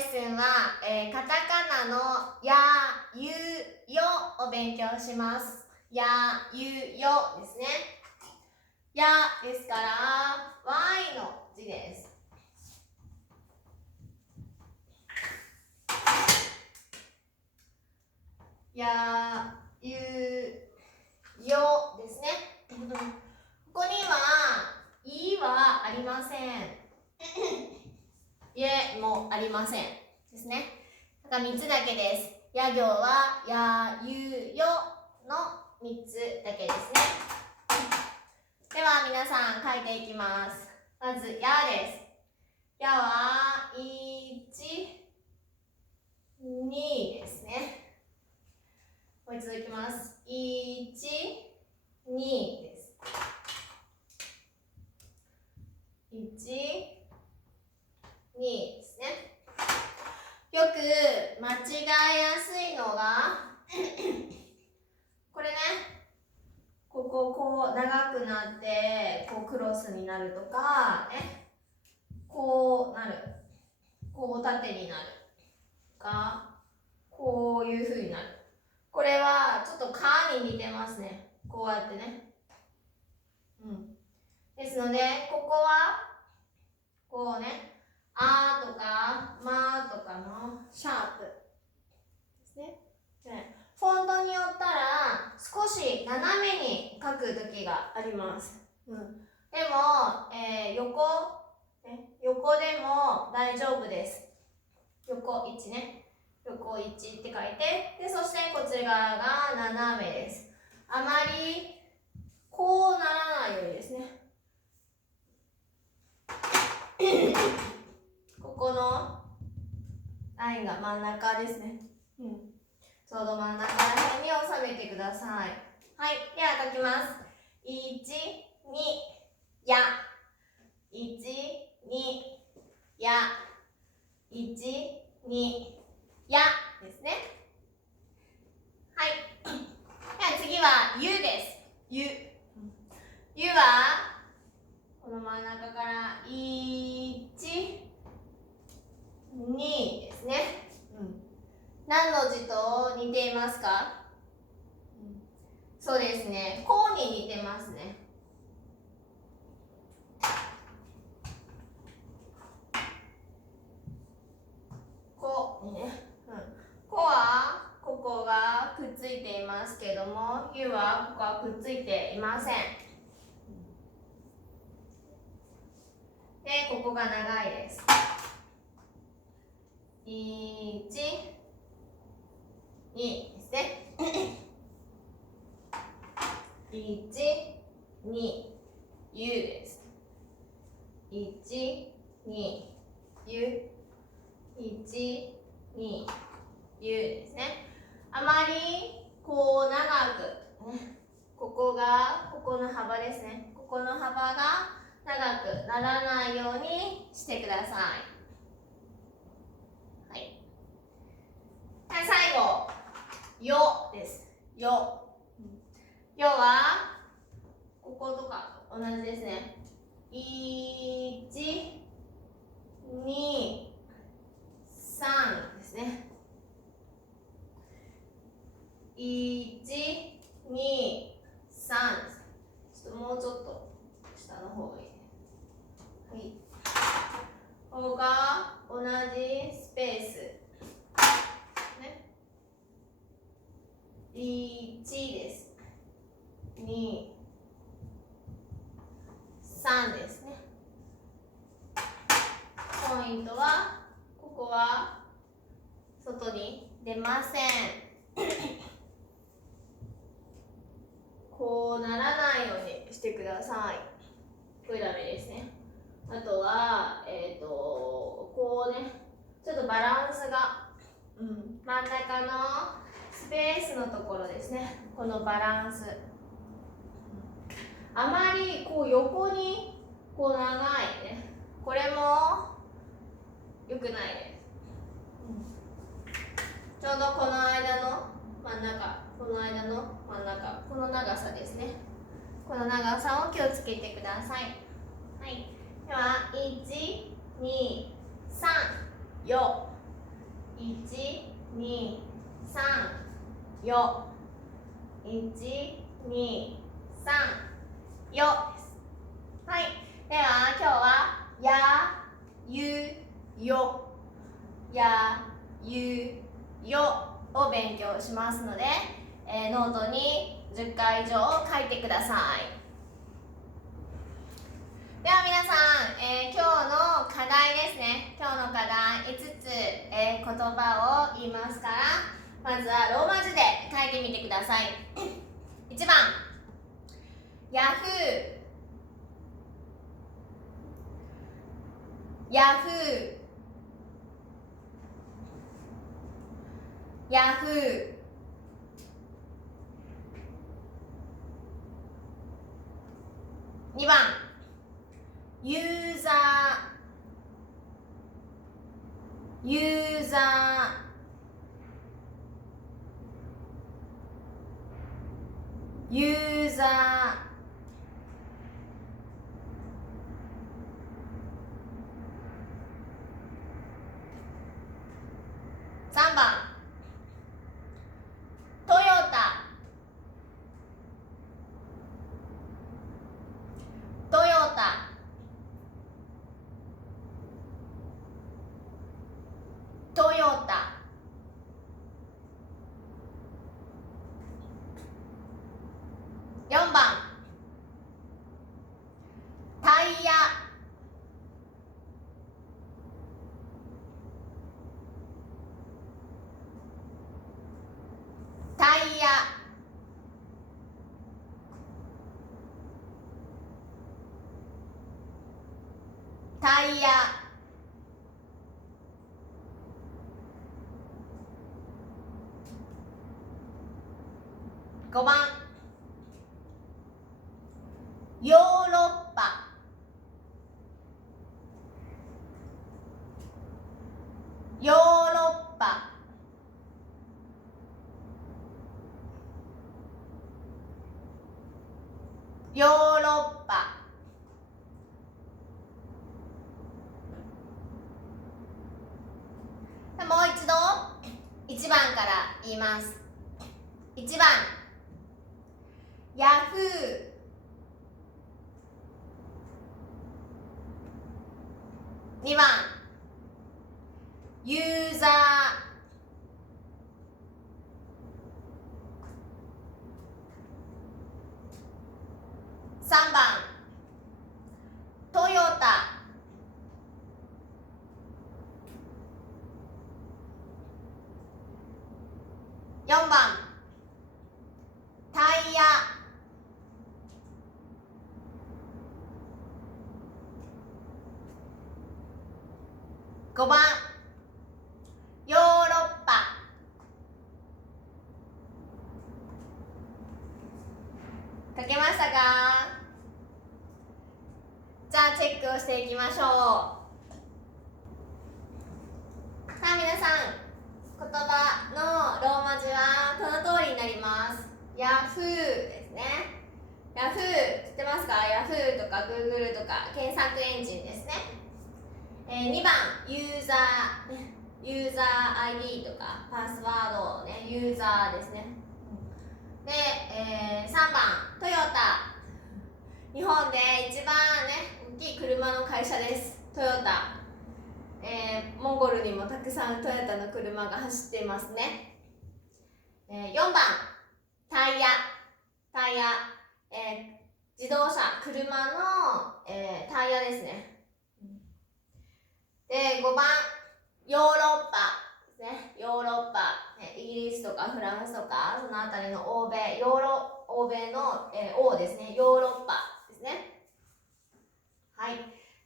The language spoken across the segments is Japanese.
レッスンは、カタカナのや、ゆ、よを勉強します。や、ゆ、よですね。やですから、Y の字です。や、ゆ、よですね。ここには、いはありません。えもありません。ですね。だから3つだけです。や行は、や、ゆ、よの3つだけですね。では、皆さん書いていきます。まず、やです。やは、1、2ですね。もう一度いきます。1、2です。1、2ですね。よく間違えやすいのがこれね、こう長くなってこうクロスになるとかね、こうなる、こう縦になるとか、こういう風になる。これはちょっと「か」に似てますね。こうやってね。ですので、ここはこうね、あとかまとかのシャープですね。フォントによったら少し斜めに書く時があります。でも、横でも大丈夫です。横1ね。横1って書いて、でそしてこちら側が斜めです。あまりこうならないようにですね。ここのラインが真ん中ですね。ちょうど真ん中ら辺に収めてください。はい、では書きます。1、2、や。1、2、や。1、2、やですね。はい。では次はゆです。ゆ。ゆは、この真ん中から1、2ですね。何の字と似ていますか？そうですね。こうに似てますね。こうにね。こはここがくっついていますけども、ゆはここはくっついていません。で、ここが長いです。1、2ですね。1、2、ゆです。1、2、ゆ。1、2、ゆですね。あまりこう長く、ここの幅ですね。ここの幅が長くならないようにしてください。はい。最後、よです。よ。よは、こことか同じですね。1、2、3ですね。1、2、3です。ちょっともうちょっと下の方がいいね。はい。ここが同じスペース。ね。1です。2、3ですね。ポイントは、ここは外に出ません。こうならないようにしてください。これダメですね。あとは、こうね、ちょっとバランスが、真ん中のスペースのところですね。このバランス。あまりこう横にこう長いね。これも良くないです。ちょうどこの間の真ん中、この間の真ん中、この長さですね。この長さを気をつけてください。はい。では、1、2、3、よ。よ。1、2、3、よです。はい。では、今日は、や、ゆ、よ。や、ゆ、よを勉強しますので、ノートに10回以上書いてください。では皆さん、今日の課題ですね。今日の課題5つ、言葉を言いますから、まずはローマ字で書いてみてください。1番、ヤフー、ヤフー、ヤフー。2番、ユーザー、ユーザー、ユーザー。3番、トヨタ、トヨタ、トヨタ。4番、タイヤ、タイヤ。タイヤ。5番、ヨーロッパ、ヨーロッパ、ヨーロッパ。もう一度1番から言います。1番、ヤフー、2番、ユーザー、3番、トヨタ、4番、タイヤ、5番、ヨーロッパ。書けましたか？じゃあチェックをしていきましょう。さあ皆さん、言葉のローマ字はこの通りになります。ヤフーですね。ヤフー知ってますか？ヤフーとか Google とか検索エンジンですね。2番、ユーザー、ユーザー ID とかパスワードね、ユーザーですね。で、3番、トヨタ。日本で一番ね、大きい車の会社です。トヨタ。モンゴルにもたくさんトヨタの車が走っていますね。4番、タイヤ。タイヤ、自動車、車の、タイヤですね。で、5番、ヨーロッパですね。ヨーロッパ、イギリスとかフランスとか、そのあたりの欧米、欧米の、欧ですね。ヨーロッパですね。はい。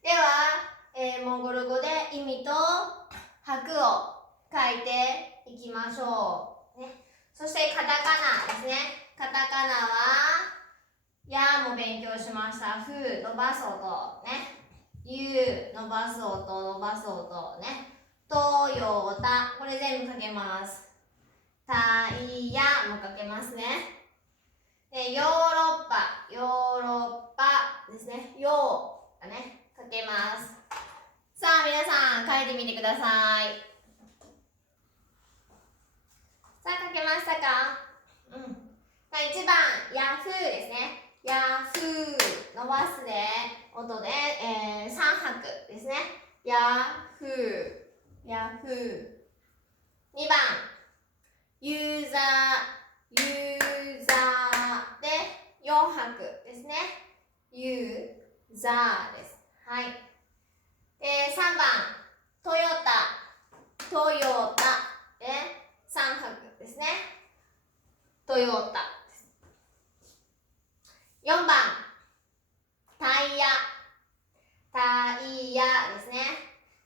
では、モンゴル語で意味と拍を書いていきましょう。ね、そしてカタカナですね。カタカナは、やも勉強しました。ふ伸ばす音ね。ゆ伸ばす音、伸ばす音ね。とよた、これ全部書けます。タイヤも書けますね。で、ヨーロッパ、ヨーロッパですね。ヨーがね、書けます。さあ、皆さん書いてみてください。さあ、書けましたか？ 1番、ヤフーですね。ヤフー。伸ばすで、音で、3拍ですね。ヤフー。ヤフー。2番、ユーザー。ユーザーで、4拍ですね。ユーザーです。はい。3番、トヨタ。トヨタで、3拍ですね。トヨタ。4番、タイヤ。タイヤですね。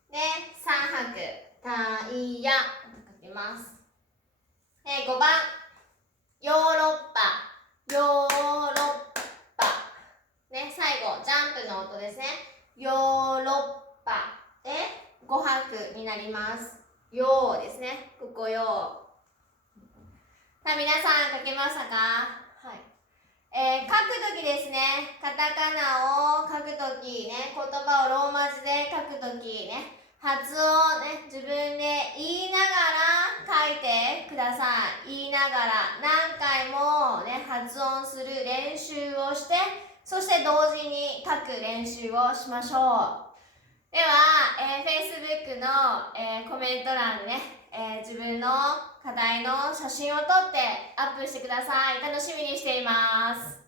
で、3拍、タイヤと書きます。5番、ヨーロッパ。ヨーロッパ。ね、最後、ジャンプの音ですね。ヨーロッパで5拍になります。ヨーですね。ここヨー。さあ、皆さん書けましたか？はい。書くときですね、カタカナを書くときね、言葉をローマ字で書くときね、発音ね、自分で言いながら書いてください。言いながら何回もね、発音する練習をして、そして同時に書く練習をしましょう。では、Facebook の、コメント欄でね、自分の課題の写真を撮ってアップしてください。楽しみにしています。